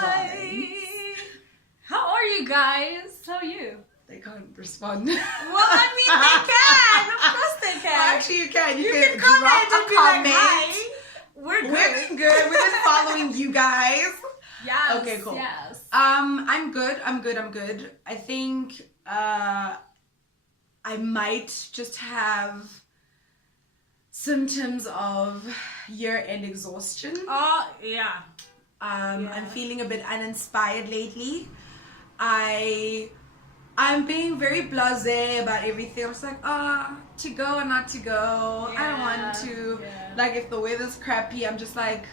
darlings. How are you guys? How are you? They can't respond. Well, I mean, they can. Of course they can. Well, actually, you can. You can can comment drop and a be comment. like, hi. We're good. We're doing good. We're just following you guys. Yes. Okay, cool. Yes. I'm good. I think I might just have symptoms of year-end exhaustion. Oh, yeah. I'm feeling a bit uninspired lately. I'm being very blasé about everything. I'm just like, to go or not to go. Yeah, I don't want to. yeah. Like, if the weather's crappy, I'm just like,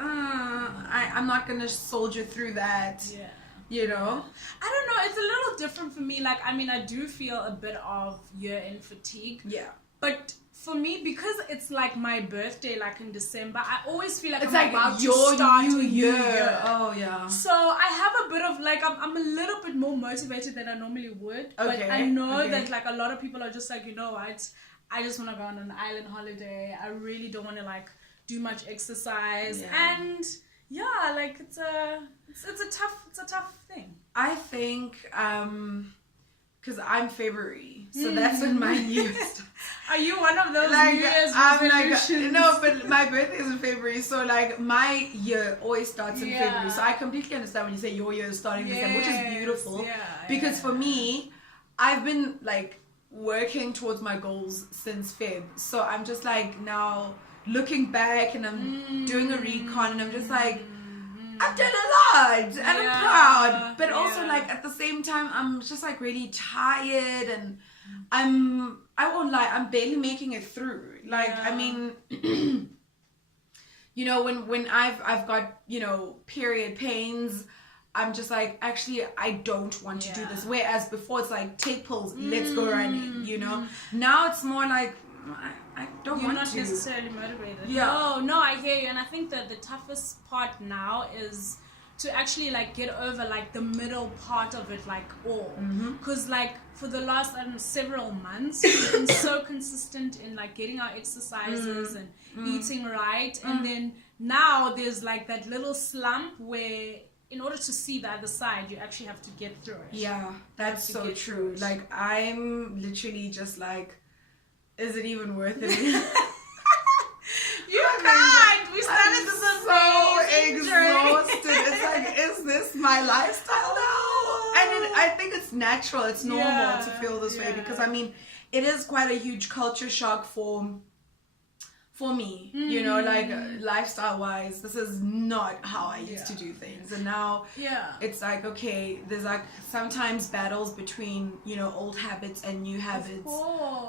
I'm not gonna soldier through that. Yeah. You know? I don't know. It's a little different for me. Like, I mean, I do feel a bit of year-end fatigue. Yeah. But for me, because it's like my birthday, like in December, I always feel like It's I'm like about your to start new a new year. Oh, yeah. So I have a bit of like, I'm a little bit more motivated than I normally would. But I know that like a lot of people are just like, you know what, I just want to go on an island holiday. I really don't want to like do much exercise. Yeah. And yeah, like it's a tough thing. I think, because I'm February, so that's when my New Year's starts. Are you one of those Like, New Year's I'm resolutions? like, no, but my birthday is in February, so like my year always starts in February. So I completely understand when you say your year is starting in December, which is beautiful. Yeah, because for me, I've been like working towards my goals since Feb. So I'm just like now looking back and I'm doing a recon and I'm just like, I've done a lot and I'm proud. But also like at the same time, I'm just like really tired and I won't lie, I'm barely making it through. Like, I mean, you know, when I've got, you know, period pains, I'm just like, actually, I don't want to do this. Whereas before it's like, take pills, let's go running, you know? Now it's more like, I don't You're want not to. necessarily motivated. Yeah. No, I hear you. And I think that the toughest part now is to actually like get over like the middle part of it like all. Because like for the last several months we've been so consistent in like getting our exercises and eating right. And then now there's like that little slump where in order to see the other side, you actually have to get through it. Yeah, that's so true. Like I'm literally just like, is it even worth it? You can't. We started this so exhausted. It's like, is this my lifestyle now? And I think it's natural. It's normal to feel this way because I mean, it is quite a huge culture shock for me, you know, like lifestyle wise, this is not how I used to do things. And now it's like, okay, there's like sometimes battles between, you know, old habits and new habits.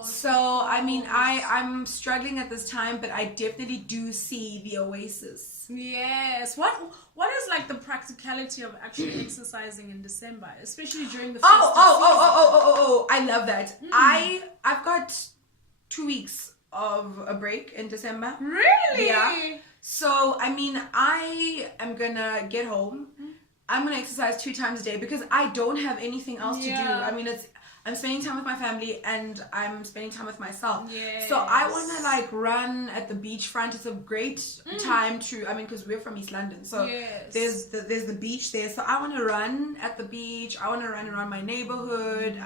So, I mean, I'm struggling at this time, but I definitely do see the oasis. Yes. What is like the practicality of actually exercising in December, especially during the festive season? I love that. I've got 2 weeks of a break in December. Really? Yeah. So, I mean, I am gonna get home. I'm gonna exercise 2 times a day because I don't have anything else to do. I mean, I'm spending time with my family and I'm spending time with myself. Yes. So I wanna like run at the beachfront. It's a great time to, I mean, because we're from East London. So there's the beach there. So I wanna run at the beach. I wanna run around my neighborhood.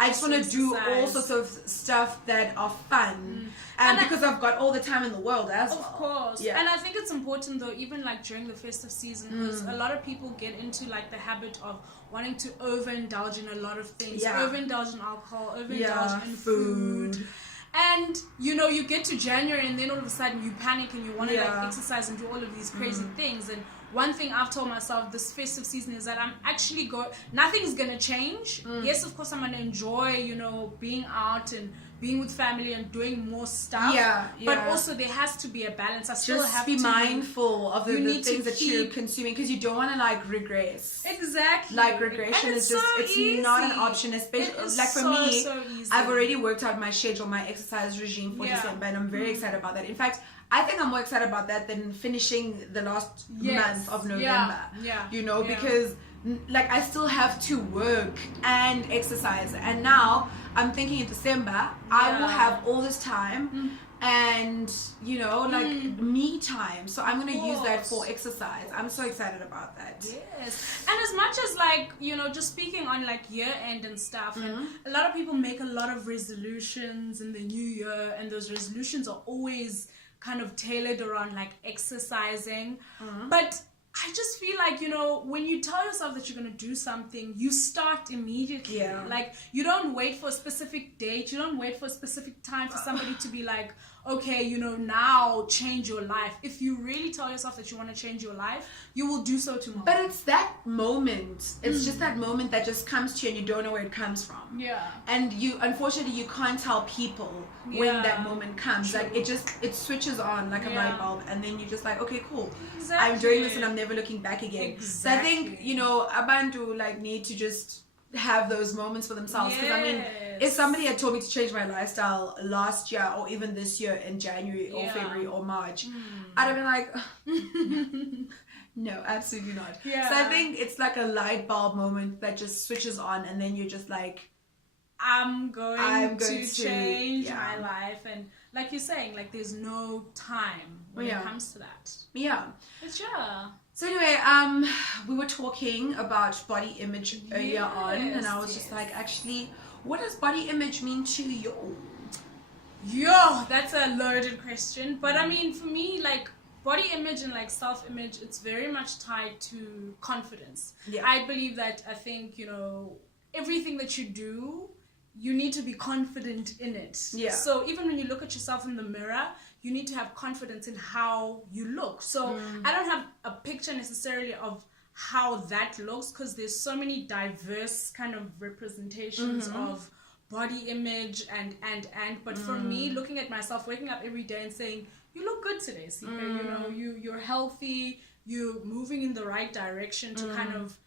I just want to do all sorts of stuff that are fun. And because I've got all the time in the world as well. Of course. Yeah. And I think it's important though, even like during the festive season, because a lot of people get into like the habit of wanting to overindulge in a lot of things. Overindulge in alcohol, overindulge in food. And you know, you get to January and then all of a sudden you panic and you want to like exercise and do all of these crazy things. And one thing I've told myself this festive season is that I'm actually nothing's gonna change. Yes, of course I'm gonna enjoy, you know, being out and being with family and doing more stuff. But also there has to be a balance. I still have to be mindful of the things that you're consuming because you don't want to like regress. Exactly. Like regression is just it's not an option, especially like for me. I've already worked out my schedule, my exercise regime for December, and I'm very excited about that. In fact, I think I'm more excited about that than finishing the last month of November. You know, because like I still have to work and exercise, and now I'm thinking in December I will have all this time and like me time. So I'm going to use that for exercise. I'm so excited about that. Yes. And as much as like, just speaking on like year end and stuff, and a lot of people make a lot of resolutions in the new year, and those resolutions are always kind of tailored around like exercising. But I just feel like, when you tell yourself that you're going to do something, you start immediately. Yeah. Like, you don't wait for a specific date. You don't wait for a specific time for somebody to be like, okay, now change your life. If you really tell yourself that you want to change your life, you will do so tomorrow. But it's that moment. It's just that moment that just comes to you and you don't know where it comes from. Yeah. And unfortunately, you can't tell people when that moment comes. True. Like, it switches on like a light bulb, and then you're just like, okay, cool. Exactly. I'm doing this and I'm never looking back again. Exactly. So I think, Abantu like need to just have those moments for themselves. Because I mean, if somebody had told me to change my lifestyle last year or even this year in January or February or March, I'd have been like, no, absolutely not. Yeah. So I think it's like a light bulb moment that just switches on, and then you're just like, I'm going to change my life. And like you're saying, like there's no time when it comes to that. Yeah. But yeah. So anyway, we were talking about body image earlier on, and I was just like, actually, what does body image mean to you? Yo, that's a loaded question. But I mean, for me, like body image and like self-image, it's very much tied to confidence. Yeah. I believe that, I think, everything that you do, you need to be confident in it. Yeah. So even when you look at yourself in the mirror, you need to have confidence in how you look. So I don't have a picture necessarily of how that looks, because there's so many diverse kind of representations of body image and but for me, looking at myself, waking up every day and saying, you look good today, Sika. You're healthy, you're moving in the right direction to kind of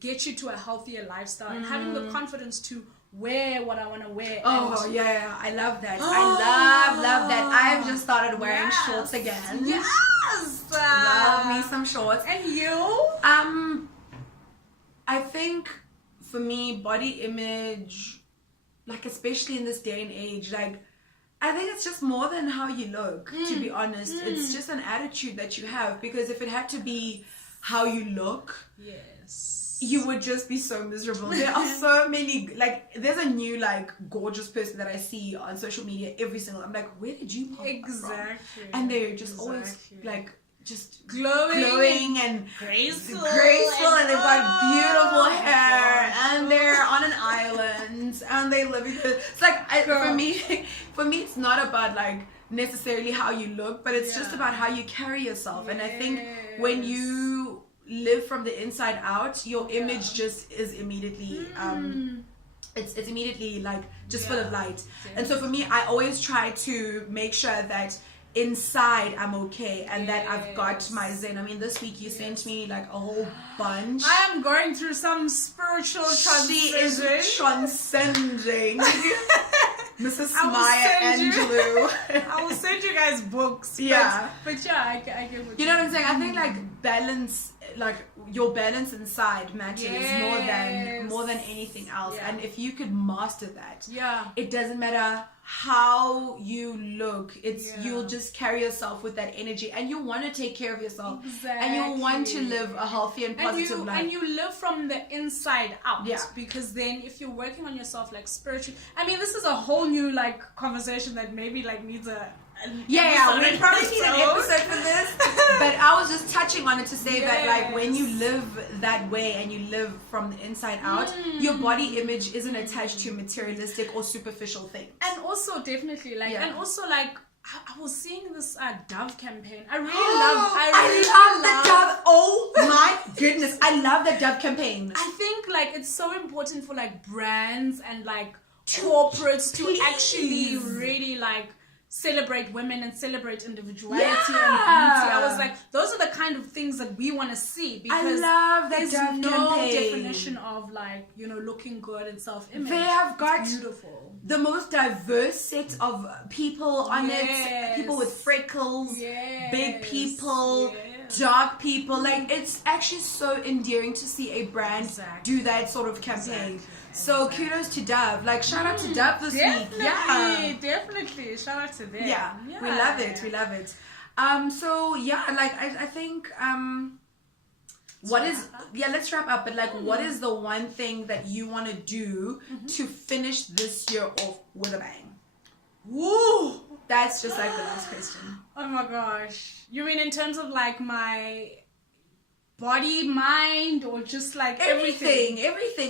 get you to a healthier lifestyle, and having the confidence to wear what I want to wear. Oh, yeah, I love that. I love that. I've just started wearing shorts again. Yes! Love me some shorts. And you? I think for me, body image, like especially in this day and age, like I think it's just more than how you look, to be honest. It's just an attitude that you have, because if it had to be how you look, you would just be so miserable. There are so many, like, there's a new, like, gorgeous person that I see on social media every single, I'm like, where did you pop up from? And they're just always, like, just glowing and graceful, and they've got beautiful hair, and they're on an island, and they live in it's like, for me, it's not about, like, necessarily how you look, but it's just about how you carry yourself. And I think when you live from the inside out, your image just is immediately it's immediately like just full of light. And so for me, I always try to make sure that inside I'm okay, and that I've got my zen. I mean, this week you sent me like a whole bunch. I am going through some spiritual transition. She is transcending. Mrs. Maya Angelou. I will send you guys books. Yeah. But yeah, I get what you know what I'm saying? I think like balance, like your balance inside matters more than anything else. And if you could master that, it doesn't matter how you look, you'll just carry yourself with that energy, and you want to take care of yourself, and you want to live a healthy and positive life, and you live from the inside out, because then if you're working on yourself like spiritually, I mean, this is a whole new like conversation that maybe like needs we probably need an episode for this. But I was just touching on it to say that like when you live that way and you live from the inside out, your body image isn't attached to materialistic or superficial things. And also definitely like and also like I was seeing this Dove campaign. I really love the Dove. Oh my goodness, I love the Dove campaign. I think like it's so important for like brands and like corporates to actually really like celebrate women and celebrate individuality and beauty. I was like, those are the kind of things that we want to see, because I love that there's Dove no campaign. definition of like, looking good and self-image. They have got beautiful, the most diverse set of people on it. People with freckles, big people, dark people. Like, it's actually so endearing to see a brand do that sort of campaign. So kudos to Dove. Like, shout out to Dove this week. Yeah, definitely. Shout out to them. Yeah, we love it. We love it. So yeah, like I think let's wrap up. But like, what is the one thing that you want to do to finish this year off with a bang? Woo! That's just like the last question. Oh my gosh. You mean in terms of like my body, mind, or just like everything?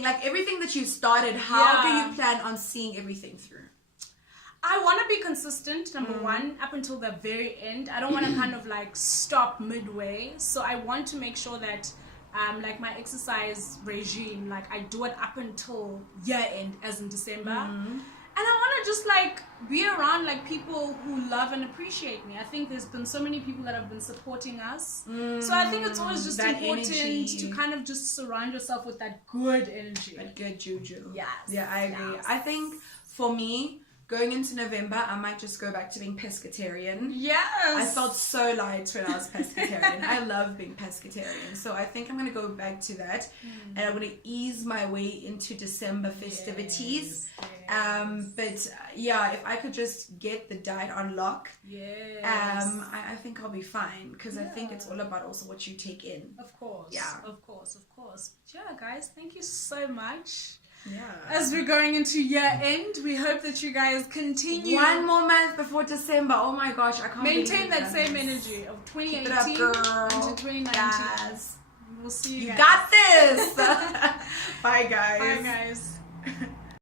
Like everything that you started, how do you plan on seeing everything through? I want to be consistent, number one, up until the very end. I don't want to kind of like stop midway. So I want to make sure that like my exercise regime, like I do it up until year end, as in December. And I want to just like be around like people who love and appreciate me. I think there's been so many people that have been supporting us. So I think it's always just important to kind of just surround yourself with that good energy. That good juju. Yes. Yeah, I agree. I think for me, going into November, I might just go back to being pescatarian. Yes. I felt so light when I was pescatarian. I love being pescatarian. So I think I'm going to go back to that. And I'm going to ease my way into December festivities. But yeah, if I could just get the diet on lock, I think I'll be fine. Because I think it's all about also what you take in. Of course. Yeah. Of course. Yeah, guys, thank you so much. Yeah. As we're going into year end, we hope that you guys continue. One more month before December. Oh my gosh, I can't maintain that same energy of 2018 into 2019. Yes. We'll see you guys. You got this. Bye, guys. Bye, guys.